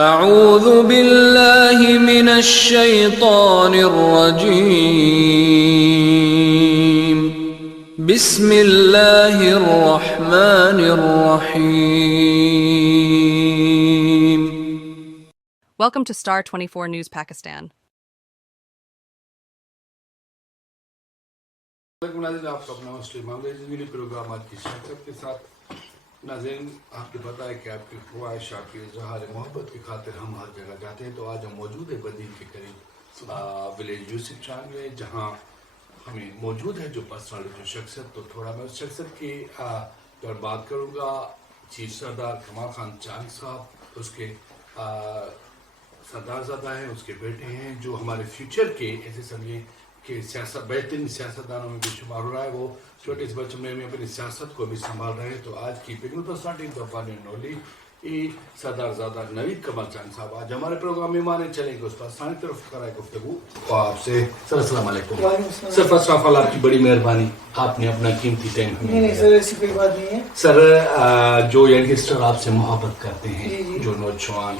اعوذ باللہ من الشیطان الرجیم بسم اللہ الرحمن الرحیم. Welcome to Star 24 News Pakistan. ناظرین آپ کا اپنا مسلم معاملے زندگی پروگرامات کی شرکت کے ساتھ. ناظرین آپ کو پتہ ہے کہ آپ کی خواہش آپ کی اظہار محبت کی خاطر ہم ہر جگہ جاتے ہیں. تو آج ہم موجود ہیں بدین کے قریب ولیج یوسف چاند میں, جہاں ہمیں موجود ہے جو پرسنل جو شخصیت. تو تھوڑا میں اس شخصیت کی پر بات کروں گا. چیف سردار کمال خان چاند صاحب اس کے سردار زادہ ہیں, اس کے بیٹے ہیں, جو ہمارے فیوچر کے ایسے سمجھیں کہ سیاست بہترین سیاستدانوں میں بھی شمار ہو رہا ہے. وہ چھوٹے اس بچوں میں اپنی سیاست کو بھی سنبھال رہے ہیں. تو آج کی پگل پرسنالٹی دفعہ نولی سردار زادہ نوید کمال چاند صاحب آج ہمارے پروگرام میں مانے چلیں گے. اس پر ثانی طرف کرائے گفتگو آپ سے. سر السلام علیکم. سر فرسٹ آف آل آپ کی بڑی مہربانی, آپ نے اپنا قیمتی ٹائم نہیں سر ایسی کوئی بات نہیں ہے. سر جو ینگسٹر آپ سے محبت کرتے ہیں, جو نوجوان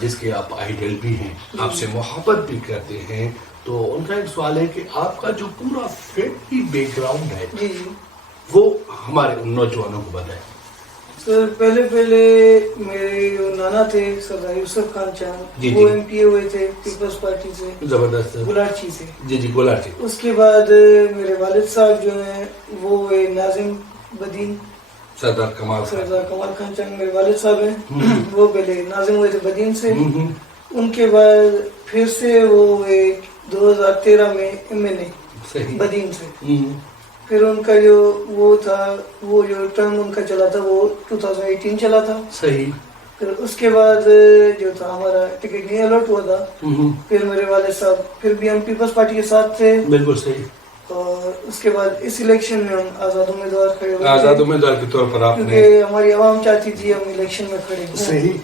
جس کے آپ آئیڈل بھی ہیں, آپ سے محبت بھی کرتے ہیں, تو ان کا ایک سوال ہے کہ آپ کا جو پورا فیملی بیک گراؤنڈ ہے وہ ہمارے نوجوانوں کو بتائیں. سر پہلے میرے نانا تھے سردار یوسف خان چاند, وہ ایم پی اے ہوئے تھے پیپلز پارٹی سے, زبردست, گلاٹھی سے. جی گلاٹھی. اس کے بعد میرے والد صاحب جو ہیں وہ ناظم بدین, سردار کمال خان چاند میرے والد صاحب ہیں. وہ پہلے ناظم ہوئے تھے بدین سے. ان کے بعد پھر سے وہ 2013 میں ایم این اے بدین سے. پھر ان کا جو وہ تھا, وہ جو ٹرم ان کا چلا تھا وہ 2018 چلا تھا. صحیح. پھر اس کے بعد جو تھا ہمارا ٹکٹ نہیں الاٹ ہوا تھا. پھر میرے والد صاحب پھر بھی ہم پیپلز پارٹی کے ساتھ تھے. بالکل صحیح. اور اس کے بعد اس الیکشن میں ہم آزاد امیدوار کھڑے ہوئے, آزاد امیدوار کے طور پر آپ نے, کیونکہ ہماری عوام چاہتی تھی ہم الیکشن میں کھڑے ہوں. صحیح.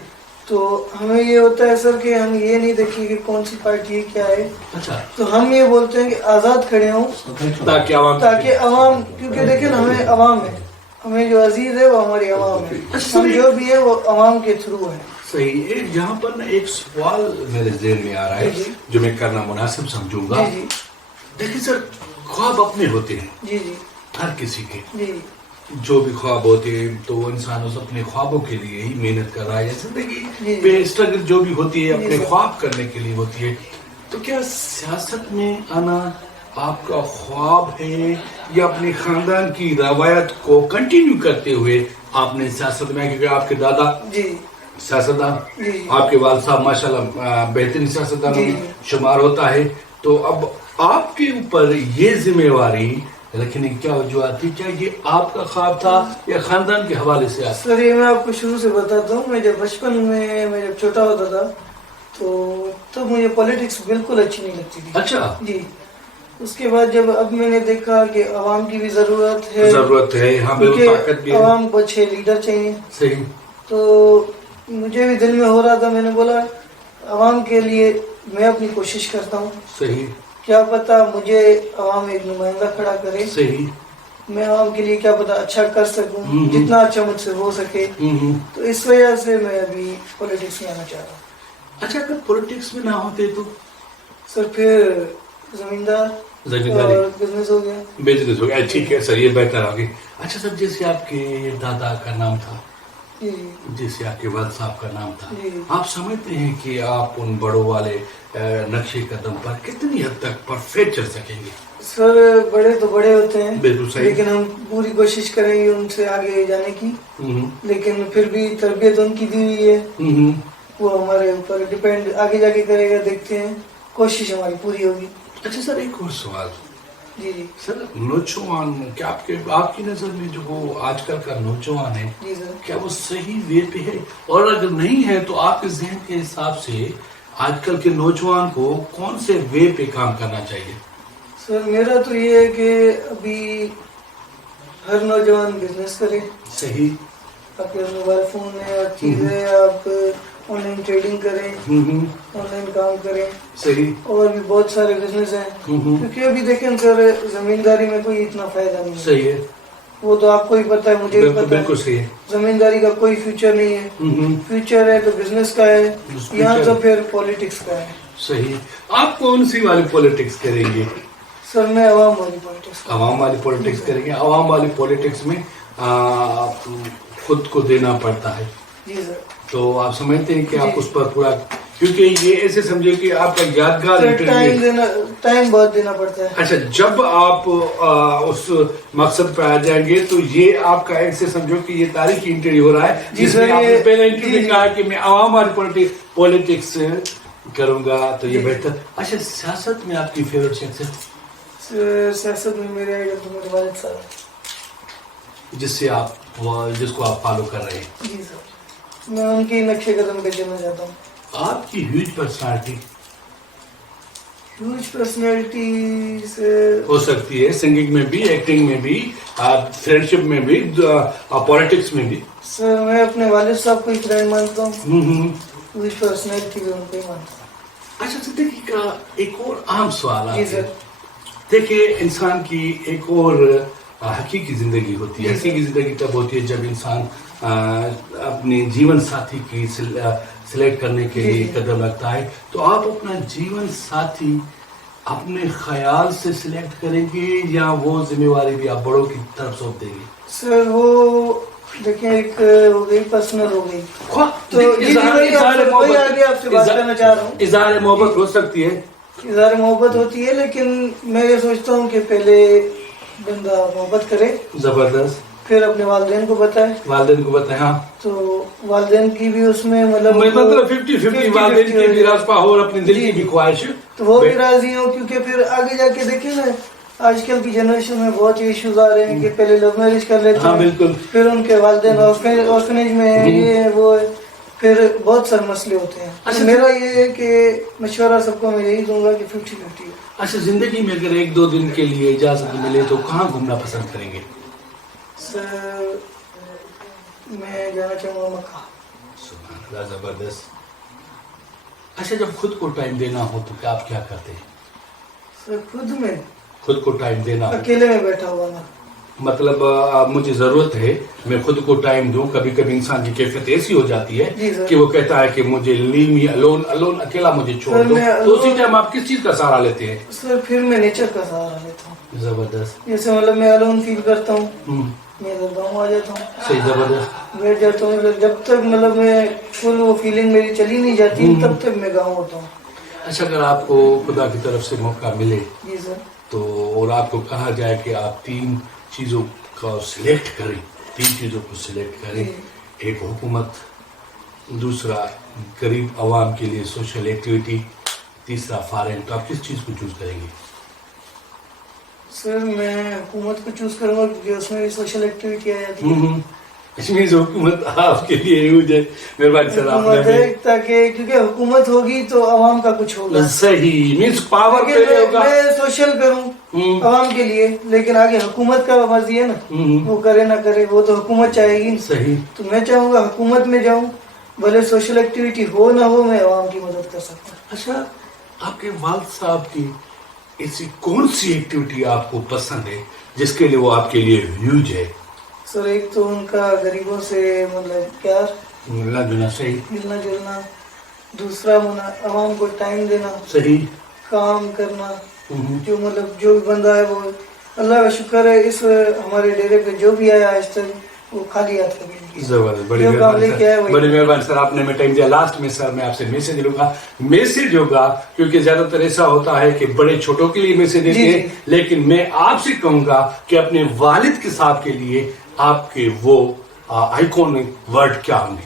تو ہمیں یہ ہوتا ہے سر کہ ہم یہ نہیں دیکھیں کہ کون سی پارٹی ہے کیا ہے. اچھا. تو ہم یہ بولتے ہیں کہ آزاد کھڑے ہوں تاکہ عوام, کیونکہ دیکھیں نا ہمیں عوام ہے, ہمیں جو عزیز ہے وہ ہماری عوام ہے, ہم جو بھی ہے وہ عوام کے تھرو ہے. صحیح. یہاں پر نا ایک سوال میرے ذہن میں آ رہا ہے جو میں کرنا مناسب سمجھوں گا. دیکھیں سر, خواب اپنے ہوتے ہیں ہر کسی کے, جو بھی خواب ہوتے ہیں تو وہ انسان اس اپنے خوابوں کے لیے ہی محنت کر رہا ہے. زندگی پہ اسٹرگل جو بھی ہوتی ہے اپنے خواب کرنے کے لیے ہوتی ہے. تو کیا سیاست میں آنا آپ کا خواب ہے یا اپنے خاندان کی روایت کو کنٹینیو کرتے ہوئے آپ نے سیاست میں, کیونکہ آپ کے دادا سیاستدان, آپ کے والد صاحب ماشاءاللہ بہترین سیاستدانوں میں شمار ہوتا ہے, تو اب آپ کے اوپر یہ ذمہ واری رکھنے کی کیا وجوہات تھی؟ کیا یہ آپ کا خواب تھا یا خاندان کے حوالے سے آتا؟ سر یہ میں آپ کو شروع سے بتاتا ہوں. میں جب بچپن میں جب چھوٹا ہوتا تھا تو تب مجھے پولیٹکس بالکل اچھی نہیں لگتی تھی. اچھا. جی. اس کے بعد جب اب میں نے دیکھا کہ عوام کی بھی ضرورت ہے, ہاں بالکل, طاقت بھی ہے, عوام کو اچھے لیڈر چاہیے. صحیح. تو مجھے بھی دل میں ہو رہا تھا, میں نے بولا عوام کے لیے میں اپنی کوشش کرتا ہوں. صحیح. کیا پتا مجھے عوام ایک نمائندہ کھڑا کرے. صحیح. میں عوام کے لیے کیا پتا اچھا کر سکوں, جتنا اچھا مجھ سے ہو سکے. تو اس وجہ سے میں ابھی پولیٹکس میں آنا چاہ رہا ہوں. اچھا, اگر پولیٹکس میں نہ ہوتے تو سر پھر زمیندار اور بزنس ہو گیا. ٹھیک ہے سر, یہ بہتر آگے. اچھا سر, جیسے آپ کے دادا کا نام تھا, جیسے آپ کے والد صاحب کا نام تھا, آپ سمجھتے ہیں کہ آپ ان بڑوں والے نقشے قدم پر کتنی حد تک پرفیکٹ چل سکیں گے؟ سر بڑے تو بڑے ہوتے ہیں, بالکل صحیح, لیکن ہم پوری کوشش کریں گے ان سے آگے جانے کی. لیکن پھر بھی تربیت ان کی دی ہوئی ہے, وہ ہمارے اوپر ڈیپینڈ آگے جا کے کرے گا. دیکھتے ہیں, کوشش ہماری پوری ہوگی. اچھا سر, ایک اور سوال. جی سر, نوجوان کیا آپ کی نظر میں جو وہ آج کل کا نوجوان ہے, کیا وہ صحیح وے پہ ہے, اور اگر نہیں ہے تو آپ کے ذہن کے حساب سے آج کل کے نوجوان کو کون سے وے پہ کام کرنا چاہیے؟ سر میرا تو یہ ہے کہ ابھی ہر نوجوان بزنس کرے. صحیح. آپ کے موبائل فون ہے, ہر چیز ہے, آپ آن لائن ٹریڈنگ کریں, آن لائن کام کریں. صحیح. اور بھی بہت سارے بزنس ہیں, کیونکہ ابھی دیکھیں سر زمینداری میں کوئی اتنا فائدہ نہیں ہے. صحیح ہے. وہ تو آپ کو ہی پتا ہے, مجھے بھی پتا بالکل صحیح ہے. ہے. زمینداری کا کوئی فیوچر نہیں ہے, فیوچر ہے تو بزنس کا ہے, یہاں تو پھر پولیٹکس کا ہے. صحیح. آپ کون سی والی پولیٹکس کریں گے؟ سر میں عوام والی پولیٹکس. عوام والی پولیٹکس کریں گے. عوام والی پولیٹکس میں خود کو دینا پڑتا ہے. جی سر. تو آپ سمجھتے ہیں کہ آپ اس پر پورا, کیونکہ یہ ایسے سمجھے کہ آپ کا یادگار ٹائم بہت دینا پڑتا ہے. اچھا, جب آپ اس مقصد پہ آ جائیں گے تو یہ آپ کا ایسے سمجھو کہ یہ تاریخی انٹرویو ہو رہا ہے جس میں آپ نے پہلے انٹرویو میں کہا کہ میں عوام والی پولیٹکس کروں گا, تو یہ بہتر. اچھا, سیاست میں آپ کی فیوریٹ شخصیت؟ سیاست میں میرے میرے والد صاحب, جس کو آپ فالو کر رہے ہیں. جی سر, میں ان کے نقشے قدم پہ چلنا چاہتا ہوں. آپ کی ہیوج پرسنالٹی ہو سکتی ہے, سنگنگ میں بھی, ایکٹنگ میں بھی, فرینڈشپ میں بھی, پولیٹکس میں بھی. سر میں اپنے والد صاحب کو ہی فرینڈ مانتا ہوں, ہیوج پرسنالٹی بھی ان کو ہی مانتا ہوں. اچھا, زندگی کا ایک اور عام سوال جی ہے. سر. دیکھیے, انسان کی ایک اور حقیقی زندگی ہوتی ہے. حقیقی زندگی تب ہوتی ہے جب انسان اپنے جیون ساتھی کی سلیکٹ کرنے کے لیے قدم رکھتا ہے. تو آپ اپنا جیون ساتھی اپنے خیال سے سلیکٹ کریں گے یا وہ ذمہ داری بھی آپ بڑوں کی طرف سونپ دیں گے؟ سر وہ دیکھیں, ایک ہو گئی پرسنل ہو گئی, تو وہی آگے آپ سے بات کرنا چاہ رہا ہوں. اظہار محبت ہو سکتی ہے, اظہار محبت ہوتی ہے, لیکن میں یہ سوچتا ہوں کہ پہلے بندہ محبت کرے, زبردست, پھر اپنے والدین کو بتائے. والدین کو بتائیں. ہاں, تو والدین کی بھی اس میں مطلب 50-50 والدین کی بھی راستہ ہو اور اپنے دل کی بھی خواہش, تو وہ بھی راضی ہو. کیونکہ پھر آگے جا کے دیکھیں نا, آج کل کی جنریشن میں بہت ایشوز آ رہے ہیں کہ پہلے لو میرج کر لیتے ہیں, بالکل, پھر ان کے والدین آرفنیج میں ہیں, یہ وہ ہے, پھر بہت سارے مسئلے ہوتے ہیں. میرا یہ ہے کہ مشورہ سب کو میں یہی دوں گا کہ 50-50. اچھا, زندگی میں اگر 1-2 دن کے لیے اجازت ملے تو کہاں گھومنا پسند کریں گے؟ سر میں جانا چاہوں گا مکہ. سبحان اللہ, زبردست. اچھا, جب خود کو ٹائم دینا ہو تو کیا آپ کیا کرتے ہیں؟ سر خود کو ٹائم دینا ہو, اکیلے میں بیٹھا ہوا نا, مطلب مجھے ضرورت ہے میں خود کو ٹائم دوں. کبھی کبھی انسان کی کیفیت ایسی ہو جاتی ہے کہ وہ کہتا ہے کہ مجھے لیو می الون, اکیلا مجھے چھوڑ دو. تو اسی ٹائم آپ کس چیز کا سہارا لیتے ہیں؟ سر پھر میں نیچر کا سہارا لیتا ہوں. زبردست. جیسے مطلب میں الون فیل کرتا ہوں, میں ادھر گاؤں آ جاتا ہوں. صحیح, زبردست. بیٹھ جاتا ہوں. جب تک مطلب میں فل وہ فیلنگ میری چلی نہیں جاتی تب تک میں گاؤں ہوتا ہوں. اچھا, اگر آپ کو خدا کی طرف سے موقع ملے جی سر, تو اور آپ کو کہا جائے کہ آپ 3 چیزوں کو سلیکٹ کریں, 3 چیزوں کو سلیکٹ کریں, ایک حکومت, دوسرا غریب عوام کے لیے سوشل ایکٹیویٹی, تیسرا فارن, تو آپ کس چیز کو چوز کریں گے؟ سر میں حکومت کو چوز کروں گا کیونکہ اس میں بھی سوشل ایکٹیویٹی آ جاتی ہے. اس میں حکومت آپ کے لیے یوز ہے. مہربانی سر, آپ نے تاکہ کیونکہ حکومت ہوگی تو عوام کا کچھ ہوگا. صحیح, مینس پاور میں سوشل کروں عوام کے لیے, لیکن آگے حکومت کا مرضی ہے نا, وہ کرے نہ کرے, وہ تو حکومت چاہے گی. صحیح, تو میں چاہوں گا حکومت میں جاؤں, بھلے سوشل ایکٹیویٹی ہو نہ ہو, میں عوام کی مدد کر سکتا ہوں. اچھا, آپ کے والد صاحب کی ایسی کون سی ایکٹیویٹی آپ کو پسند ہے جس کے لیے وہ آپ کے لیے ہیوج ہے؟ سر ایک تو ان کا غریبوں سے مطلب پیار, ملنا جلنا. صحیح, ملنا جلنا. دوسرا عوام کو ٹائم دینا. صحیح, کام کرنا. جو مطلب جو بھی بندہ ہے وہ, اللہ کا شکر ہے اس ہمارے ڈیرے پہ جو بھی آیا آج تک وہ خالی ہاتھ کبھی نہیں. زبردست, بڑی مہربانی سر, آپ نے میں ٹائم دیا. لاسٹ میں سر میں آپ سے میسج لوں گا. میسج ہوگا کیونکہ زیادہ تر ایسا ہوتا ہے کہ بڑے چھوٹوں کے لیے میسج دیتے ہیں, لیکن میں آپ سے کہوں گا کہ اپنے والد کے صاحب کے لیے آپ کے وہ آئیکونک ورڈ کیا ہوں گے؟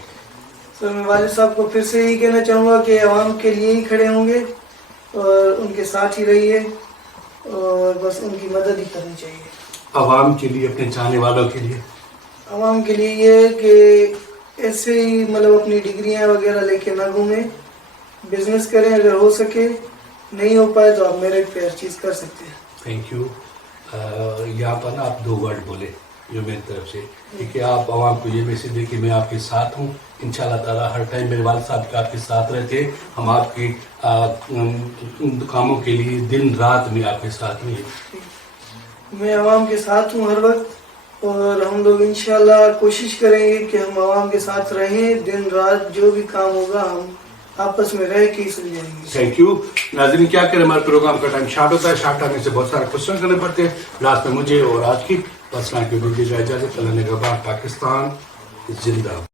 سر میں والد صاحب کو پھر سے یہی کہنا چاہوں گا کہ عوام کے لیے ہی کھڑے ہوں گے اور ان کے ساتھ ہی رہیے اور بس ان کی مدد ہی کرنی چاہیے. عوام کے لیے, اپنے چاہنے والوں کے لیے, عوام کے لیے یہ کہ ایسے ہی مطلب اپنی ڈگریاں وغیرہ لے کے نہ گھومیں, بزنس کریں, اگر ہو سکے, نہیں ہو پائے تو آپ میرٹ پہ ہر چیز کر سکتے ہیں. Thank you. یہاں پر نا آپ 2 ورڈ بولے جو میری طرف سے, کہ آپ عوام کو یہ میسج دیں کہ میں آپ کے ساتھ ہوں. انشاءاللہ تعالیٰ ہر ٹائم میرے والد صاحب کے آپ کے ساتھ رہتے ہیں. ہم آپ کے کاموں کے لیے دن رات میں آپ کے ساتھ ہیں. میں عوام کے ساتھ ہوں ہر وقت, اور ہم لوگ انشاءاللہ کوشش کریں گے کہ ہم عوام کے ساتھ رہیں, دن رات جو بھی کام ہوگا ہم آپس میں رہ کے ہی سمجھائیں گے. Thank you. ناظرین کیا کریں, ہمارے پروگرام کا ٹائم شارٹ ہوتا ہے, شارٹ آنے سے بہت سارے کوشچن کرنے پڑتے ہیں. لاسٹ میں مجھے اور آج کی پرسنل کی دیجیے اجازت. اللہ نگہبان. پاکستان زندہ باد.